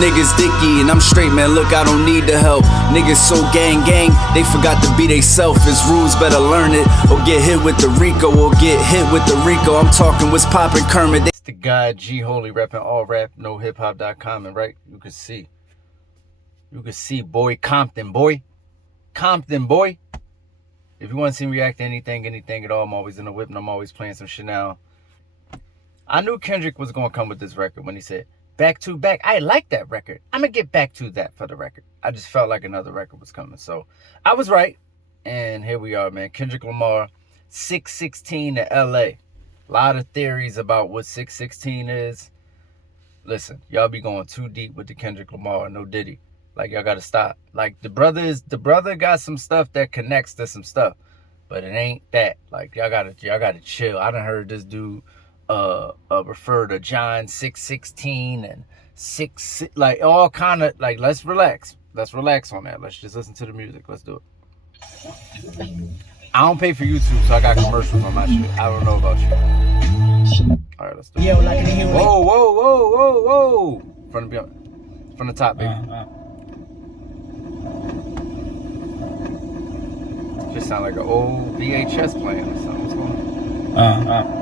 Niggas dicky and I'm straight, man, look, I don't need the help. Niggas so gang, they forgot to be they self. It's rules, better learn it, or get hit with the Rico, or get hit with the Rico. I'm talking what's poppin' Kermit. It's the guy G Holy reppin' all rap, no hip hop.com, and right, you can see, boy, Compton, boy. If you want to see me react to anything at all, I'm always in the whip and I'm always playing some shit now. I knew Kendrick was gonna come with this record when he said back to back. I like that record. I'm gonna get back to that for the record. I just felt like another record was coming. So I was right. And here we are, man. Kendrick Lamar, 616 to LA. A lot of theories about what 616 is. Listen, y'all be going too deep with the Kendrick Lamar, no Diddy. Like, y'all gotta stop. Like, the brother got some stuff that connects to some stuff, but it ain't that. Like, y'all gotta chill. I done heard this dude refer to John 6:16 and 6, like all kind of, like, let's relax on that. Let's just listen to the music. Let's do it. I don't pay for YouTube, so I got commercials on my shit. I don't know about you. All right, let's do it. Whoa. From the top, baby. Just sound like an old VHS playing or something. What's going on?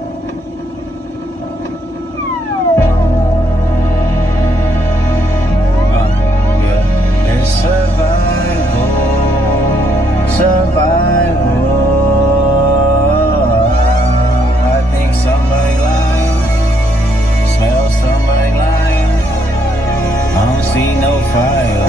Survival. I think somebody lying. Smell somebody lying. I don't see no fire.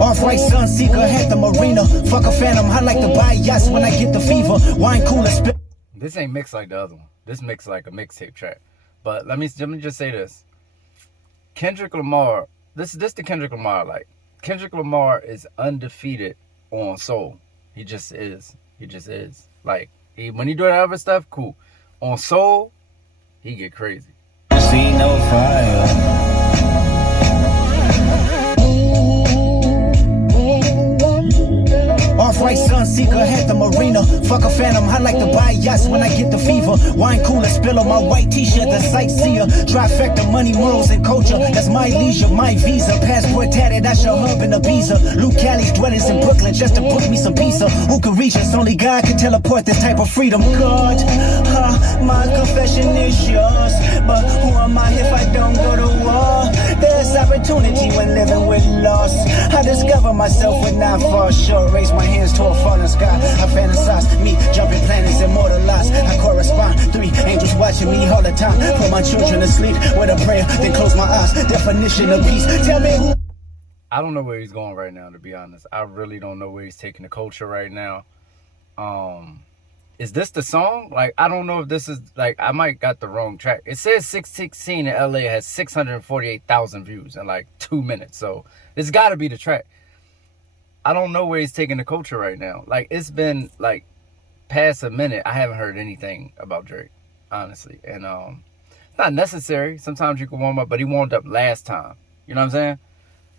Off-white Sunseeker had the marina. Fuck a phantom. I like to buy yachts when I get the fever. Wine cooler spit. This ain't mixed like the other one. This mixed like a mixtape track. But let me just say this. Kendrick Lamar, this the Kendrick Lamar like. Kendrick Lamar is undefeated on soul. He just is. Like, when he do that other stuff, cool. On soul, he get crazy. See no fire. Off-white Sunseeker had the marina. Fuck a phantom, I like to buy yachts when I get the fever. Wine cooler spill on my white t-shirt, the sightseer. Trifecta, money, morals, and culture. That's my leisure, my visa. Passport tatted, I shall hub in Ibiza. Luke Cali's dwellings in Brooklyn just to book me some pizza. Who can reach us? Only God can teleport this type of freedom. God, my confession is yours. But who am I if I don't go to war? There's opportunity when living with loss. I discover myself when I fall short. Raise my hands to a falling sky. I fantasize me jumping planets, immortalized. I correspond. 3 angels watching me all the time. Put my children to sleep with a prayer, then close my eyes. Definition of peace. Tell me who. I don't know where he's going right now, to be honest. I really don't know where he's taking the culture right now. Is this the song? Like, I don't know if this is, like, I might got the wrong track. It says 616 in LA has 648,000 views in like 2 minutes. So it's got to be the track. I don't know where he's taking the culture right now. Like, it's been like past a minute. I haven't heard anything about Drake, honestly. And it's not necessary. Sometimes you can warm up, but he warmed up last time. You know what I'm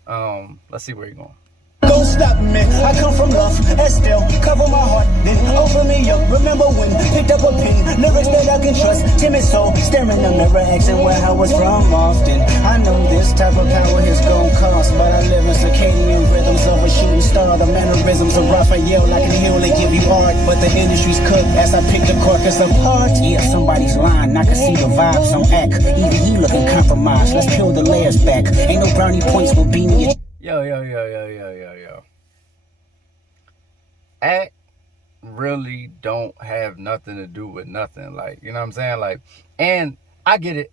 saying? Let's see where he's going. Don't stop me, I come from love, and still cover my heart, then open me up. Remember when, picked up a pen, lyrics that I can trust. Timid soul, staring in the mirror, asking where I was from often. I know this type of power is gon' cost, but I live in circadian rhythms of a shooting star. The mannerisms of Raphael, I can heal and give you art, but the industry's cooked as I pick the carcass apart. Yeah, somebody's lying, I can see the vibes on act. Even he looking compromised, let's peel the layers back. Ain't no brownie points will beat me. Yo. Act really don't have nothing to do with nothing. Like, you know what I'm saying? Like, and I get it.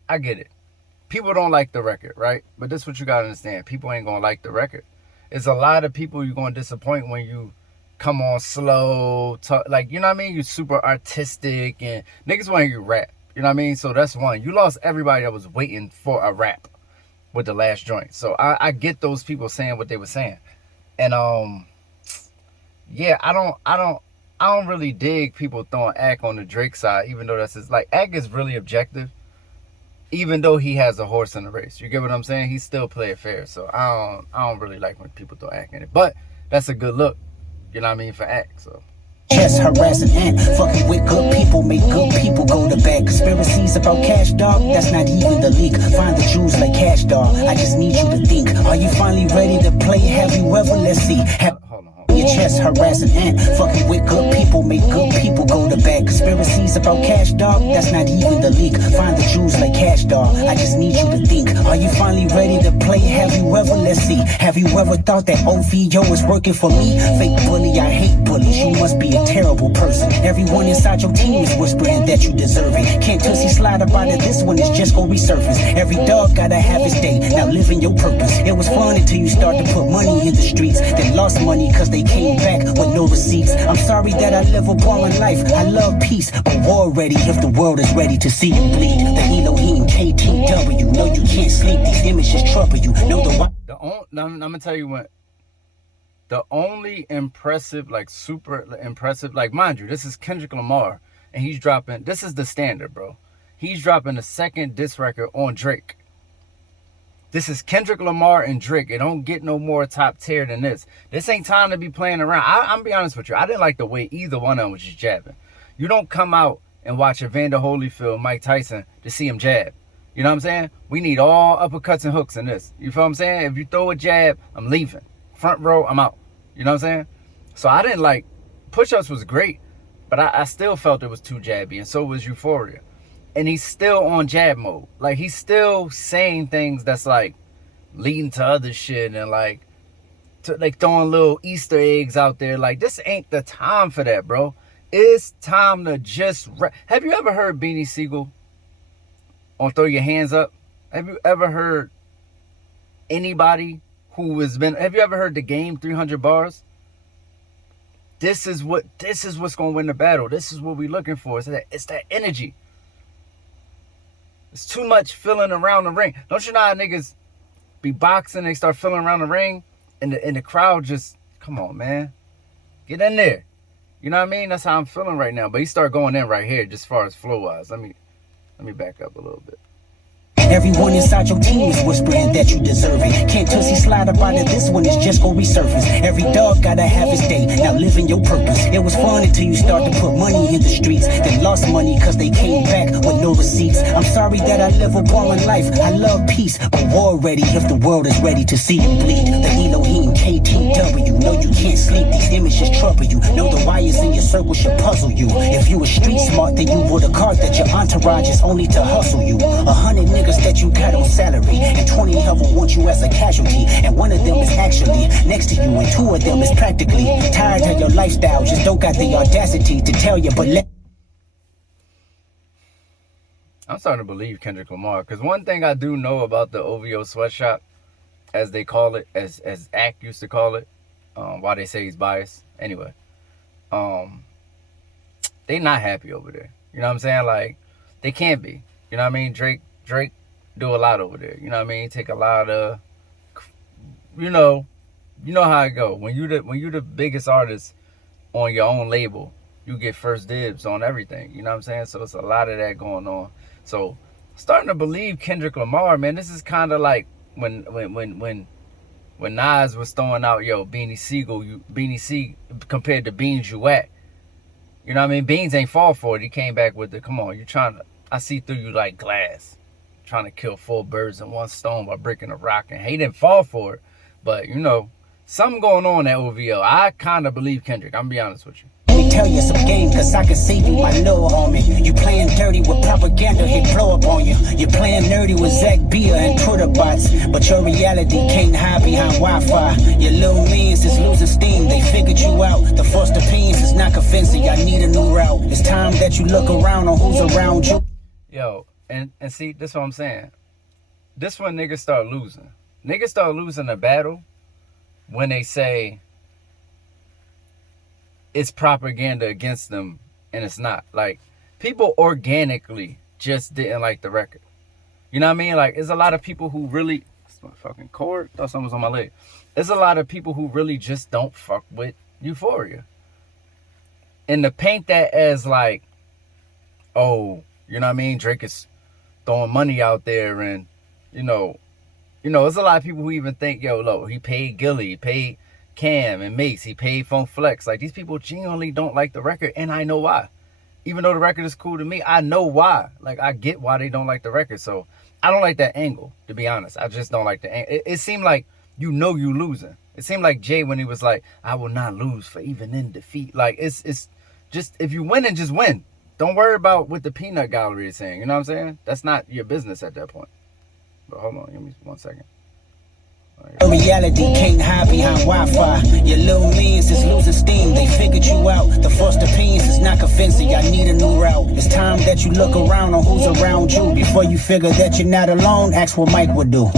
People don't like the record, right? But this is what you gotta understand. People ain't gonna like the record. It's a lot of people you're gonna disappoint when you come on slow, talk, like, you know what I mean? You're super artistic and niggas want to hear you rap. You know what I mean? So that's one. You lost everybody that was waiting for a rap with the last joint. So I get those people saying what they were saying. And yeah, I don't really dig people throwing Ack on the Drake side, even though that's his, like, Ack is really objective, even though he has a horse in the race. You get what I'm saying? He still play it fair. So I don't really like when people throw Ack in it. But that's a good look, you know what I mean, for Ack. So Chest harassing and fucking with good people make good people go to bed. Conspiracies about cash, dog, that's not even the leak. Find the Jews like cash, dog. I just need you to think. Are you finally ready to play? Have you ever? Let's see. Hold on. Your chest harassing and fucking with good people make good people go to bed. Conspiracies about cash, dog, that's not even the leak. Find the Jews like cash, dog. I just need you to think. Are you finally ready to play? Have you ever? Let's see. Have you ever thought that OVO is working for me? Fake bully, I hate bullies. You must be a terrible person. Everyone inside your team is whispering that you deserve it. Can't Tootsie slide about it. This one is just gonna resurface. Every dog gotta have his day. Now living your purpose. It was fun until you start to put money in the streets. Then lost money cause they came back with no receipts. I'm sorry that I live a boring life. I love peace, but war ready if the world is ready to see you bleed. The Elohim KTW. No, you can't sleep. These images trouble you. Know the I'm gonna tell you what. The only impressive, like super impressive, like mind you, this is Kendrick Lamar, and he's dropping. This is the standard, bro. He's dropping the second diss record on Drake. This is Kendrick Lamar and Drake. It don't get no more top tier than this. This ain't time to be playing around. I'm be honest with you. I didn't like the way either one of them was just jabbing. You don't come out and watch Evander Holyfield, Mike Tyson to see him jab. You know what I'm saying? We need all uppercuts and hooks in this. You feel what I'm saying? If you throw a jab, I'm leaving. Front row, I'm out. You know what I'm saying? So I didn't like, push-ups was great, but I still felt it was too jabby, and so was Euphoria. And he's still on jab mode. Like, he's still saying things that's like leading to other shit and like throwing little Easter eggs out there. Like, this ain't the time for that, bro. It's time to just have you ever heard Beanie Siegel on Throw Your Hands Up? Have you ever heard anybody who has been, have you ever heard The Game 300 Bars? This is what's going to win the battle. This is what we're looking for. It's that energy. It's too much filling around the ring. Don't you know how niggas be boxing, they start filling around the ring, and the crowd just, come on, man. Get in there. You know what I mean? That's how I'm feeling right now. But he started going in right here, just as far as flow-wise. Let me back up a little bit. Everyone inside your team is whispering that you deserve it. Can't Tootsie slide about it. This one is just gonna resurface. Every dog gotta have his day. Now living your purpose. It was fun until you start to put money in the streets. Then lost money cause they came back with no receipts. I'm sorry that I live a boring life. I love peace, but war ready if the world is ready to see you bleed. The Elohim KTW. No, you can't sleep. These images trouble you. Know the wires in your circle should puzzle you. If you were street smart, then you would have caught that your entourage is only to hustle you. 100 niggas that you got on salary, and 20 of them want you as a casualty, and one of them is actually next to you, and 2 of them is practically tired of your lifestyle, just don't got the audacity to tell you, but I'm starting to believe Kendrick Lamar, because one thing I do know about the OVO sweatshop, as they call it, as Act used to call it, why they say he's biased, anyway, they not happy over there, you know what I'm saying, like, they can't be, you know what I mean, Drake do a lot over there. You know what I mean? Take a lot of, you know how it go. When you the biggest artist on your own label, you get first dibs on everything. You know what I'm saying? So it's a lot of that going on. So starting to believe Kendrick Lamar, man. This is kind of like when Nas was throwing out Beanie Siegel compared to Beans You At. You know what I mean? Beans ain't fall for it. He came back with the, come on, I see through you like glass. Trying to kill 4 birds in one stone by breaking a rock, and he didn't fall for it. But something going on at OVO. I kind of believe Kendrick. I'm gonna be honest with you. let me tell you some game, cause I can see you, my little homie. You playing dirty with propaganda, he blow up on you. You playing nerdy with Zach Beer and Twitter bots, but your reality can't hide behind Wi-Fi. Your little means is losing steam, they figured you out. The first opinions is not convincing, I need a new route. It's time that you look around on who's around you. Yo, and see, this is what I'm saying. This when niggas start losing. Niggas start losing the battle when they say it's propaganda against them, and it's not. Like, people organically just didn't like the record. You know what I mean? Like, there's a lot of people who really... It's my fucking cord. Thought something was on my leg. There's a lot of people who really just don't fuck with Euphoria. And to paint that as like, oh, you know what I mean? Drake is throwing money out there, and there's a lot of people who even think, yo, look, he paid Gilly, he paid Cam and Mace. He paid Funk Flex. Like, these people genuinely don't like the record, and I know why. Even though the record is cool to me, I know why. Like, I get why they don't like the record. So I don't like that angle, to be honest. I just don't like the angle. It seemed like you losing. It seemed like Jay when he was like, I will not lose for even in defeat. Like, it's just, if you win, and just win. Don't worry about what the peanut gallery is saying. You know what I'm saying? That's not your business at that point. But hold on, give me 1 second. Reality can't hide behind Wi-Fi. Your little means is losing steam. They figured you out. The first opinions is not convincing. I need a new route. It's time that you look around on who's around you. Before you figure that you're not alone, ask what Mike would do.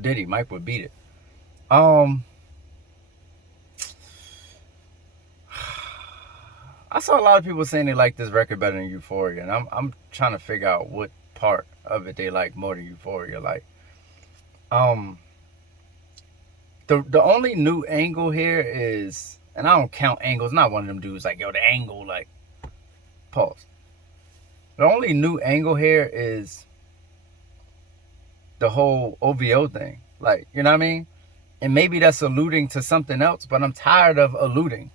Diddy, Mike would beat it. I saw a lot of people saying they like this record better than Euphoria, and I'm trying to figure out what part of it they like more than Euphoria. Like, the only new angle here is, and I don't count angles, not one of them dudes like, yo, the angle, like, pause. The only new angle here is the whole OVO thing. Like, you know what I mean? And maybe that's alluding to something else, but I'm tired of alluding.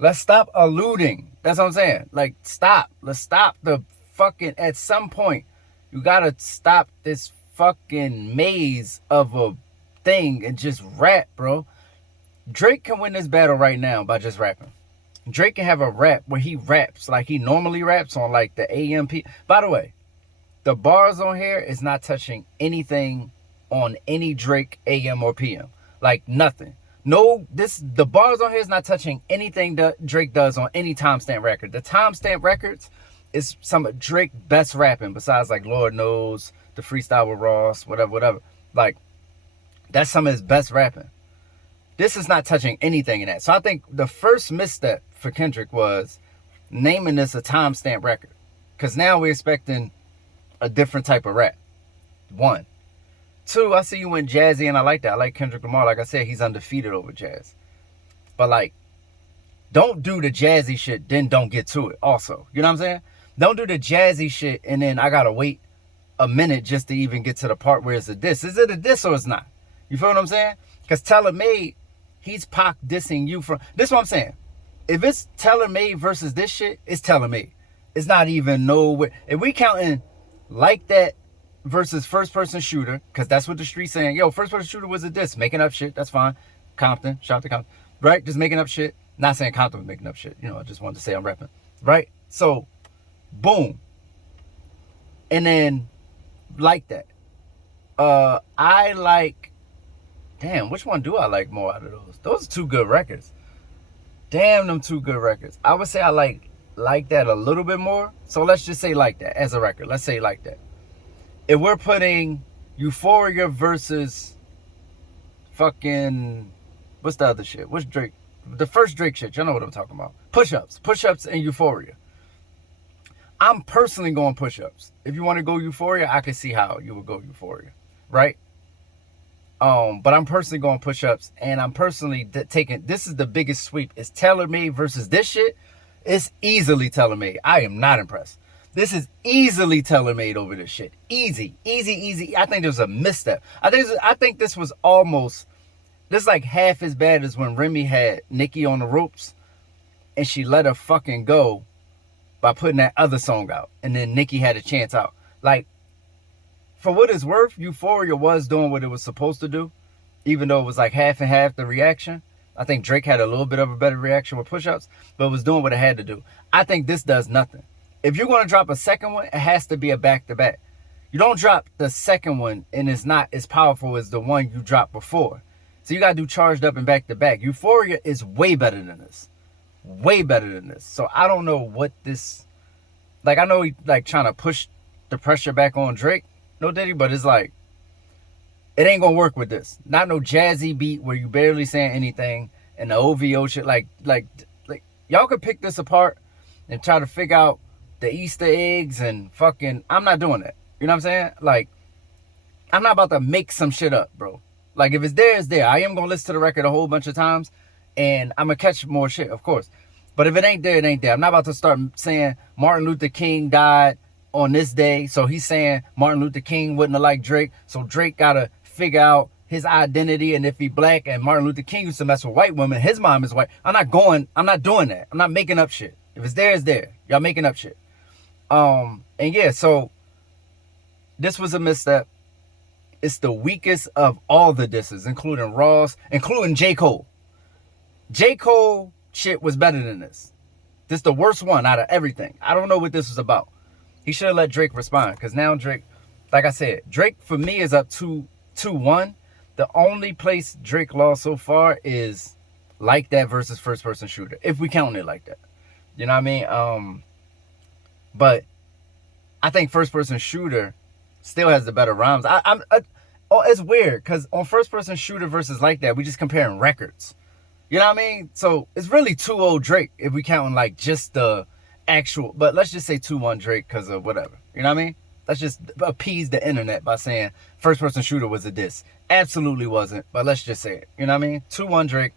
Let's stop alluding. That's what I'm saying. Like, stop. Let's stop the fucking, at some point, you gotta stop this fucking maze of a thing and just rap, bro. Drake can win this battle right now by just rapping. Drake can have a rap where he raps like he normally raps on, like, the AMP. By the way, the bars on here is not touching anything on any Drake AM or PM. Like, nothing. No, the bars on here is not touching anything that Drake does on any timestamp record. The timestamp records is some of Drake's best rapping, besides, like, Lord Knows, the freestyle with Ross, whatever. Like, that's some of his best rapping. This is not touching anything in that. So I think the first misstep for Kendrick was naming this a timestamp record. Because now we're expecting a different type of rap. 1. 2, I see you went jazzy, and I like that. I like Kendrick Lamar. Like I said, he's undefeated over jazz. But, like, don't do the jazzy shit, then don't get to it also. You know what I'm saying? Don't do the jazzy shit, and then I gotta wait a minute just to even get to the part where it's a diss. Is it a diss or it's not? You feel what I'm saying? Because Taylor Made, he's Pac dissing you from... This is what I'm saying. If it's Taylor Made versus this shit, it's Taylor Made. It's not even nowhere. If we counting Like That versus First Person Shooter, because that's what the street's saying. Yo, First Person Shooter was a diss. Making up shit, that's fine. Compton, shout out to Compton. Right? Just making up shit. Not saying Compton was making up shit. You know, I just wanted to say I'm rapping. Right? So, boom. And then, Like That. I like... Damn, which one do I like more out of those? Those are 2 good records. Damn, them 2 good records. I would say I like That a little bit more. So let's just say Like That as a record. Let's say Like That. If we're putting Euphoria versus fucking, what's the other shit? What's Drake? The first Drake shit. Y'all know what I'm talking about. Push-ups and Euphoria. I'm personally going Push-ups. If you want to go Euphoria, I can see how you would go Euphoria. Right? But I'm personally going Push-ups, and I'm personally taking, this is the biggest sweep. It's Taylor Made versus this shit. It's easily Taylor Made. I am not impressed. This is easily Taylor Made over this shit. Easy. I think there was a misstep. I think this was almost, this is like half as bad as when Remy had Nicki on the ropes, and she let her fucking go by putting that other song out, and then Nicki had a chance out. Like, for what it's worth, Euphoria was doing what it was supposed to do, even though it was like half and half the reaction. I think Drake had a little bit of a better reaction with Push-ups, but it was doing what it had to do. I think this does nothing. If you're going to drop a second one, it has to be a back-to-back. You don't drop the second one and it's not as powerful as the one you dropped before. So you got to do Charged Up and back-to-back. Euphoria is way better than this. Way better than this. So I don't know what this... Like, I know he like trying to push the pressure back on Drake. No Diddy, but it's like, it ain't going to work with this. Not no jazzy beat where you barely saying anything and the OVO shit. Like y'all could pick this apart and try to figure out the Easter eggs and fucking, I'm not doing that. You know what I'm saying? Like, I'm not about to make some shit up, bro. Like, if it's there, it's there. I am going to listen to the record a whole bunch of times, and I'm going to catch more shit, of course. But if it ain't there, it ain't there. I'm not about to start saying Martin Luther King died on this day, so he's saying Martin Luther King wouldn't have liked Drake, so Drake got to figure out his identity, and if he black, and Martin Luther King used to mess with white women, his mom is white. I'm not doing that. I'm not making up shit. If it's there, it's there. Y'all making up shit. And yeah, so this was a misstep. It's the weakest of all the disses, including Ross, including J. Cole. J. Cole shit was better than this. This is the worst one out of everything. I don't know what this was about. He should have let Drake respond, because now Drake, like I said, Drake for me is up 2-1. The only place Drake lost so far is Like That versus First Person Shooter, if we count it like that. You know what I mean? But I think First Person Shooter still has the better rhymes. It's weird, because on First Person Shooter versus Like That, we just comparing records. You know what I mean? So it's really 2-0 Drake if we counting like just the actual, but let's just say 2-1 Drake because of whatever. You know what I mean? Let's just appease the internet by saying First Person Shooter was a diss. Absolutely wasn't, but let's just say it. You know what I mean? 2-1 Drake.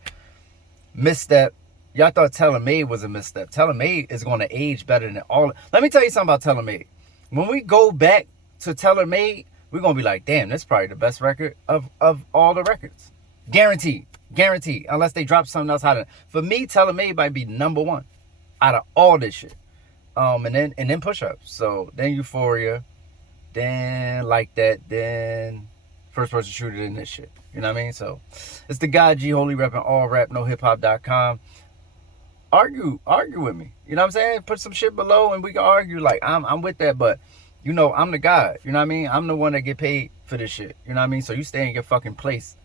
Misstep. Y'all thought Taylor Made was a misstep. Taylor Made is going to age better than all. Let me tell you something about Taylor Made. When we go back to Taylor Made, we're going to be like, damn, that's probably the best record of all the records. Guaranteed. Guaranteed. Unless they drop something else higher. For me, Taylor Made might be number one out of all this shit. And then Push-Ups. So then Euphoria. Then Like That. Then First Person Shooter. Then this shit. You know what I mean? So it's the guy G Holy repping allrapnohiphop.com. Argue with me. You know what I'm saying? Put some shit below and we can argue. Like, I'm with that, but you know, I'm the guy. You know what I mean? I'm the one that get paid for this shit. You know what I mean? So you stay in your fucking place,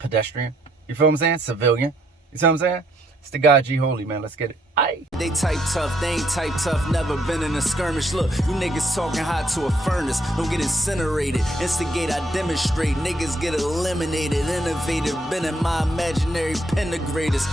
pedestrian. You feel what I'm saying? Civilian. You see what I'm saying? It's the guy G Holy, man. Let's get it. Aye. They type tough, they ain't type tough, never been in a skirmish. Look, you niggas talking hot to a furnace, don't get incinerated. Instigate, I demonstrate, niggas get eliminated. Innovative, been in my imaginary pen the greatest.